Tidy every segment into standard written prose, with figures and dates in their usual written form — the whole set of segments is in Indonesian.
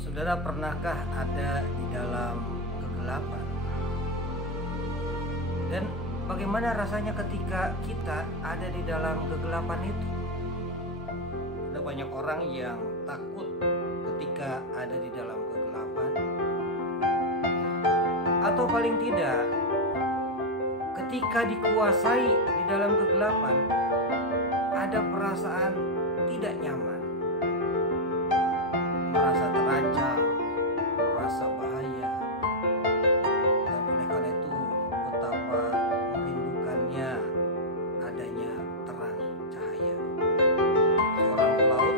Saudara, pernahkah ada di dalam kegelapan? Dan bagaimana rasanya ketika kita ada di dalam kegelapan itu? Ada banyak orang yang takut ketika ada di dalam kegelapan. Atau paling tidak, ketika dikuasai di dalam kegelapan, ada perasaan tidak nyaman, merasa terancam, merasa bahaya. Dan oleh karena itu betapa merindukannya adanya terang cahaya. Seorang pelaut,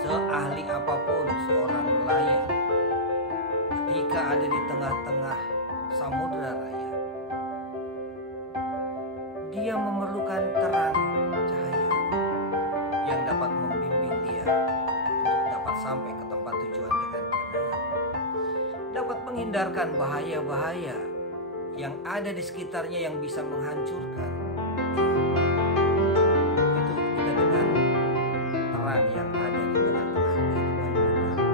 seahli apapun seorang nelayan, ketika ada di tengah-tengah samudera raya, dia memerlukan terang cahaya yang dapat membimbing dia untuk dapat sampai ke tempat tujuan dengan benar, dapat menghindarkan bahaya-bahaya yang ada di sekitarnya yang bisa menghancurkan. Itu kita dengan terang yang ada di tengah-tengah kehidupan kita.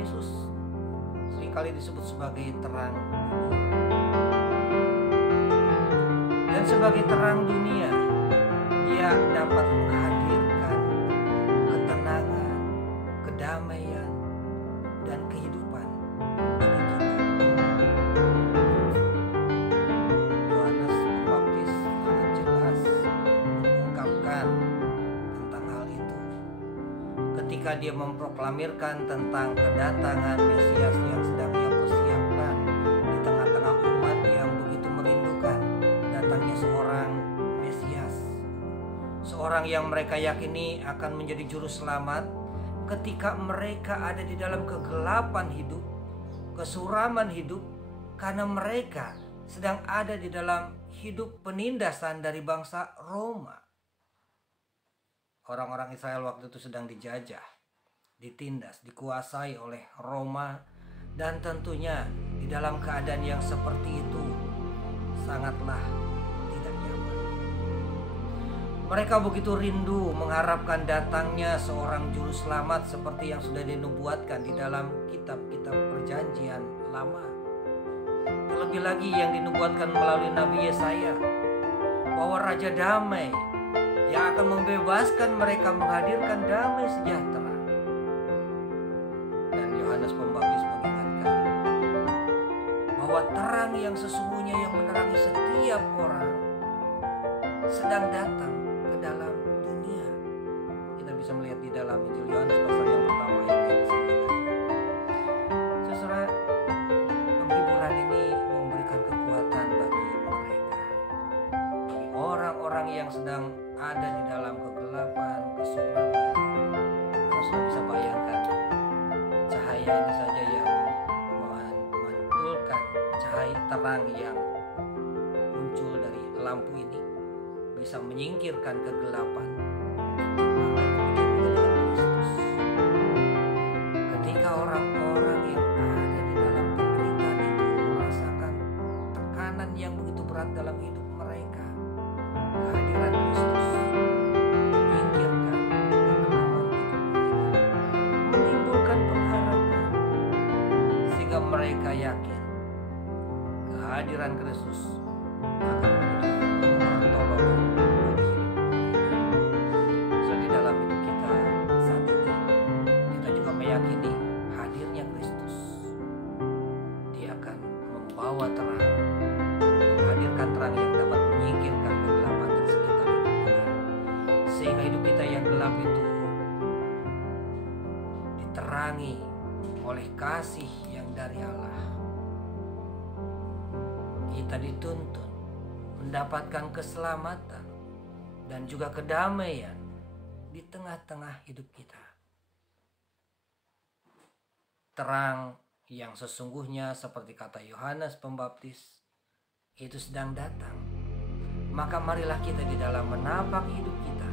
Yesus seringkali disebut sebagai terang dunia. Dan sebagai terang dunia, dia dapat menghadirkan ketenangan, kedamaian, dan kehidupan bagi kita. Yohanes Pembaptis sangat jelas mengungkapkan tentang hal itu ketika dia memproklamirkan tentang kedatangan Mesias yang sedang ia persiapkan di tengah-tengah umat yang begitu merindukan datangnya seorang Mesias, seorang yang mereka yakini akan menjadi juru selamat ketika mereka ada di dalam kegelapan hidup, kesuraman hidup, karena mereka sedang ada di dalam hidup penindasan dari bangsa Roma. Orang-orang Israel waktu itu sedang dijajah, ditindas, dikuasai oleh Roma, dan tentunya di dalam keadaan yang seperti itu sangatlah tidak nyaman. Mereka begitu rindu mengharapkan datangnya seorang juru selamat seperti yang sudah dinubuatkan di dalam kitab-kitab perjanjian lama. Terlebih lagi yang dinubuatkan melalui Nabi Yesaya, bahwa Raja Damai yang akan membebaskan mereka, menghadirkan damai sejahtera. Dan Yohanes Pembaptis mengingatkan bahwa terang yang sesungguhnya yang menerangi setiap orang sedang datang ke dalam dunia. Kita bisa melihat di dalam Injil Yohanes pasal yang pertama ayat yang ke-9. Saudara, penghiburan ini memberikan kekuatan bagi mereka, bagi orang-orang yang sedang ada di dalam kegelapan, kesuraman. Kita sudah bisa bayangkan cahaya ini saja yang memantulkan cahaya terang yang muncul dari lampu ini bisa menyingkirkan kegelapan. Ketika orang-orang yang ada di dalam penderitaan itu merasakan tekanan yang begitu berat dalam hidup mereka, kehadiran Kristus menyingkirkan kegelapan hidup mereka, menimbulkan pengharapan, sehingga mereka yakin kehadiran Kristus akan menjadi pertolongan bagi hidup mereka. So, di dalam hidup kita saat ini, kita juga meyakini hadirnya Kristus. Dia akan membawa terang, menghadirkan terang yang dapat menyingkirkan kegelapan di sekitar hidup kita, sehingga hidup kita yang gelap itu diterangi oleh kasih yang dari Allah. Kita dituntun mendapatkan keselamatan dan juga kedamaian di tengah-tengah hidup kita. Terang yang sesungguhnya seperti kata Yohanes Pembaptis itu sedang datang. Maka marilah kita di dalam menapak hidup kita,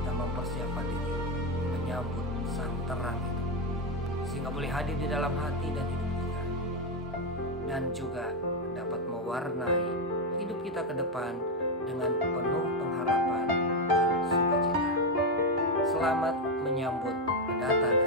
kita mempersiapkan diri menyambut sang terang itu, sehingga boleh hadir di dalam hati dan hidup kita, dan juga dapat mewarnai hidup kita ke depan dengan penuh pengharapan dan sukacita. Selamat menyambut kesehatan